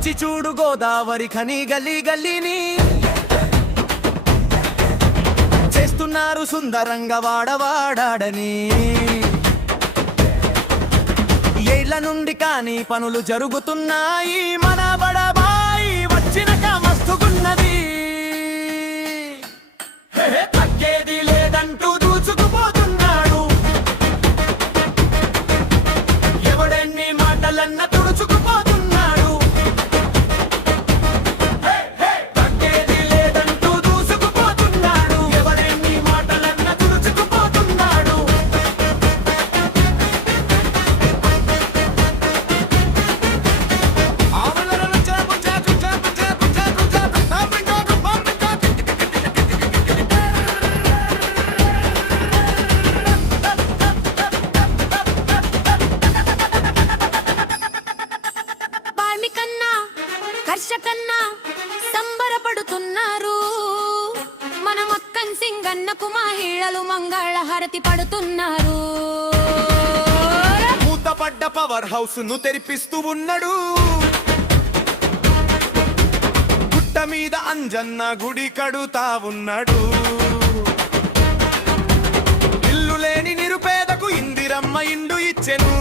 వచ్చి చూడు గోదావరి ఖని గల్లీ గల్లీని చేస్తున్నారు సుందరంగా వాడవాడాడని. ఏళ్ల నుండి కానీ పనులు జరుగుతున్నాయి, మన బడబాయి వచ్చినక మస్తుగున్నది. తగ్గేది లేదంటూ దూచుకుపోతున్నాడు, ఎవడెన్ని మాటలన్న తుడుచుకుపోతున్నాడు. తగ్గేది లేదంటూ దూసుకుపోతున్నాడు, ఎవడెన్ని మాటలన్న తుడుచుకుపోతున్నాడు. కర్షకన్నా సంబరపడుతున్నారు, మన మక్కన్ సింగన్నకు మహిళలు మంగళ హారతి పడుతున్నారు. మూతపడ్డ పవర్ హౌస్ ను తెరిపిస్తూ ఉన్నాడు, గుట్ట మీద అంజన్న గుడి కడుతా ఉన్నాడు. ఇల్లు లేని నిరుపేదకు ఇందిరమ్మ ఇండు ఇచ్చెను.